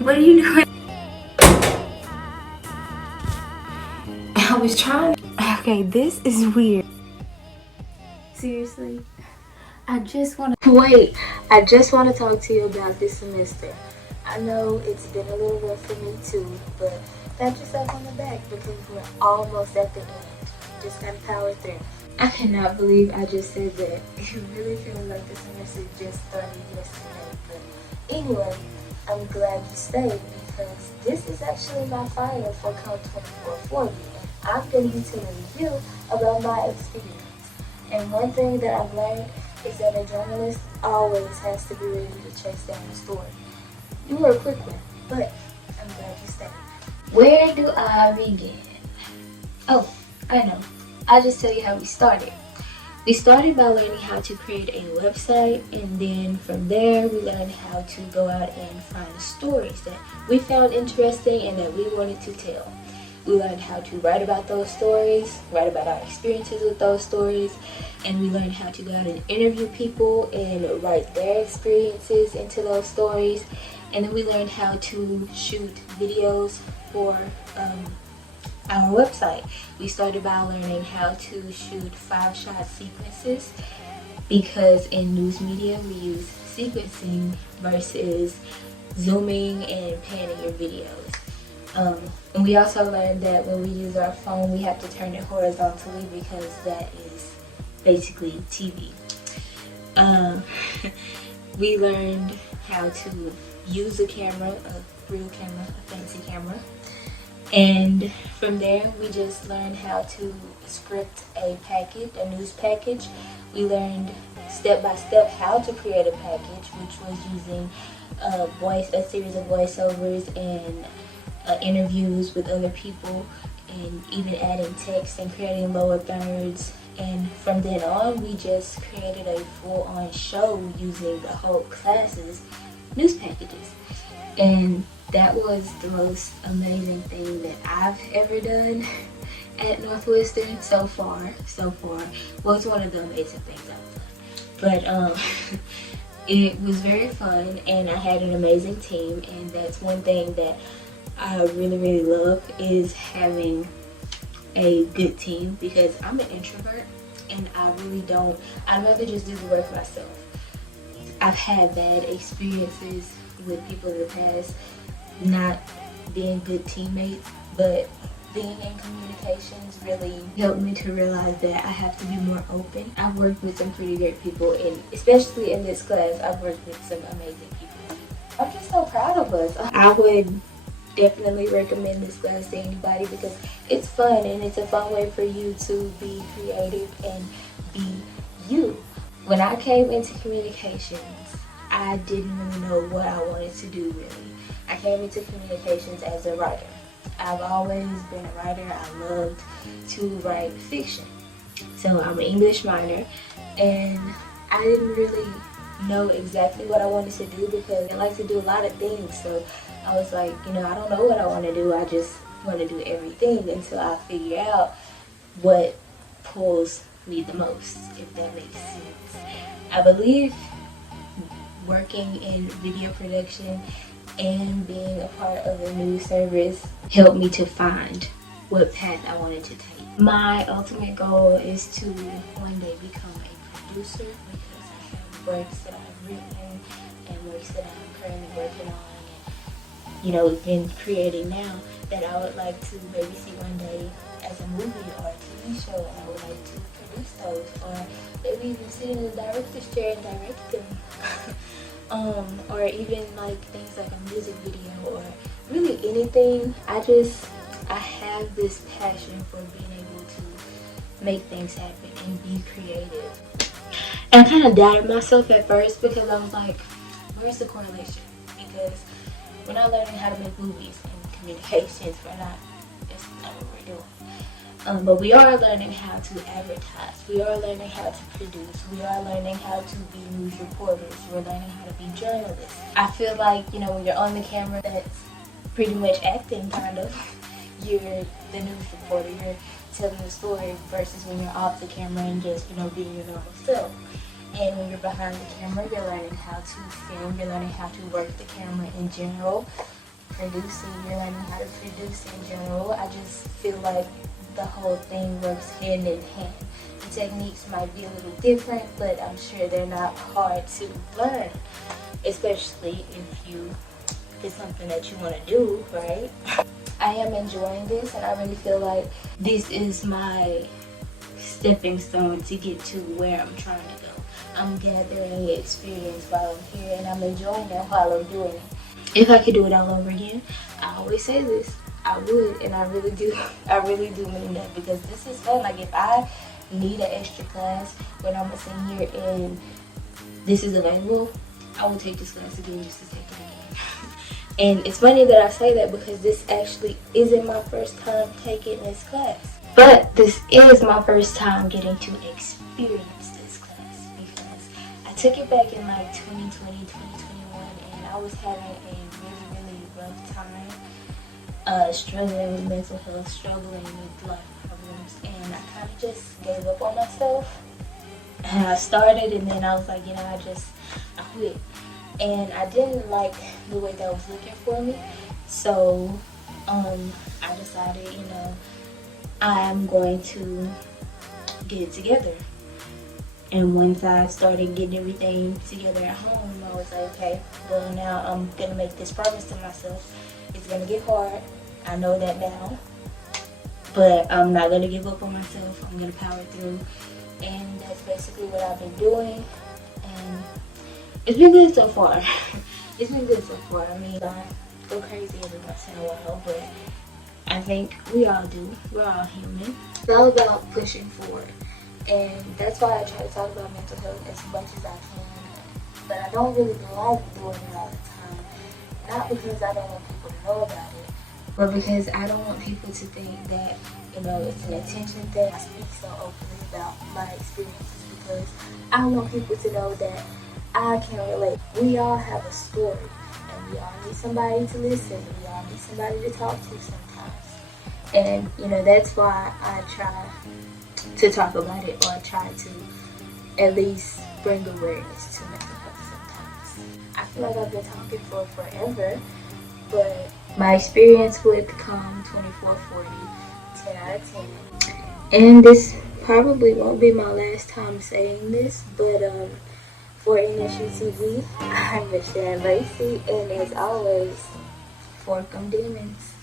What are you doing? I was trying. Okay, this is weird. Seriously? I just want to talk to you about this semester. I know it's been a little rough for me too, but pat yourself on the back because we're almost at the end. Just gotta power through. I cannot believe I just said that. It really feels like the semester just started yesterday. But anyway, I'm glad you stayed because this is actually my final for COMM2440, and I'm going to be telling you about my experience. And one thing that I've learned is that a journalist always has to be ready to chase down a story. You were a quick one, but I'm glad you stayed. Where do I begin? Oh, I know. I'll just tell you how we started. We started by learning how to create a website, and then from there we learned how to go out and find stories that we found interesting and that we wanted to tell. We learned how to write about those stories, write about our experiences with those stories, and we learned how to go out and interview people and write their experiences into those stories. And then we learned how to shoot videos for our website. We started by learning how to shoot 5-shot sequences because in news media we use sequencing versus zooming and panning your videos. And we also learned that when we use our phone we have to turn it horizontally because that is basically TV. We learned how to use a camera, a real camera, a fancy camera. And from there, we just learned how to script a package, a news package. We learned step by step how to create a package, which was using a series of voiceovers and interviews with other people, and even adding text and creating lower thirds. And from then on, we just created a full-on show using the whole class's news packages. And that was the most amazing thing that I've ever done at Northwestern so far. Well, it's one of the amazing things I've done. But it was very fun, and I had an amazing team, and that's one thing that I really love is having a good team, because I'm an introvert and I'd rather just do the work myself. I've had bad experiences with people in the past not being good teammates, but being in communications really helped me to realize that I have to be more open. I've worked with some pretty great people, and especially in this class, I've worked with some amazing people. I'm just so proud of us. I would definitely recommend this class to anybody because it's fun, and it's a fun way for you to be creative and be you. When I came into communications, I didn't really know what I wanted to do really. I came into communications as a writer. I've always been a writer. I loved to write fiction. So I'm an English minor, and I didn't really know exactly what I wanted to do because I like to do a lot of things. So I was like, I don't know what I want to do. I just want to do everything until I figure out what pulls me the most, if that makes sense. I believe working in video production and being a part of a news service helped me to find what path I wanted to take. My ultimate goal is to one day become a producer because I have works that I've written and works that I'm currently working on and been creating now that I would like to maybe see one day as a movie or a TV show, and I would like to produce those, or maybe even sit in the director's chair and direct them. Or even like things like a music video or really anything. I have this passion for being able to make things happen and be creative. And I kind of doubted myself at first because I was like, where's the correlation? Because we're not learning how to make movies and communications. That's not what we're doing. But we are learning how to advertise. We are learning how to produce. We are learning how to be news reporters. We're learning how to be journalists. I feel like, when you're on the camera, that's pretty much acting, kind of. You're the news reporter. You're telling the story versus when you're off the camera and just, being your normal self. And when you're behind the camera, you're learning how to film. You're learning how to work the camera in general. producing, you're learning how to produce in general. I just feel like the whole thing works hand in hand. The techniques might be a little different, but I'm sure they're not hard to learn, especially if it's something that you want to do, right? I am enjoying this, and I really feel like this is my stepping stone to get to where I'm trying to go. I'm gathering experience while I'm here, and I'm enjoying it while I'm doing it. If I could do it all over again, I always say this, I would, and I really do mean that, because this is fun. Like, if I need an extra class when I'm sitting here and this is available, I will take this class again just to take it again. And it's funny that I say that, because this actually isn't my first time taking this class. But this is my first time getting to experience this class, because I took it back in like 2020, 2021, and I was having a really rough time, struggling with mental health, struggling with life problems, and I kind of just gave up on myself. And I started, and then I was like, I quit. And I didn't like the way that was looking for me, so I decided, I'm going to get it together. And once I started getting everything together at home, I was like, okay, well, now I'm gonna make this promise to myself. It's gonna get hard, I know that now, but I'm not gonna give up on myself. I'm gonna power through, and that's basically what I've been doing, and it's been good so far. It's been good so far. I mean, I go crazy every once in a while, but I think we all do. We're all human. It's all about pushing forward. And that's why I try to talk about mental health as much as I can. But I don't really like doing it all the time. Not because I don't want people to know about it, but because I don't want people to think that, it's an attention thing. I speak so openly about my experiences because I want people to know that I can relate. We all have a story, and we all need somebody to listen. We all need somebody to talk to sometimes. And, that's why I try to talk about it, or try to at least bring awareness to mental health sometimes. I feel like I've been talking for forever, but my experience with COMM2440, 10 out of 10. And this probably won't be my last time saying this, but for Initial TV, I'm Michelle Lacey, and as always, fork 'em demons.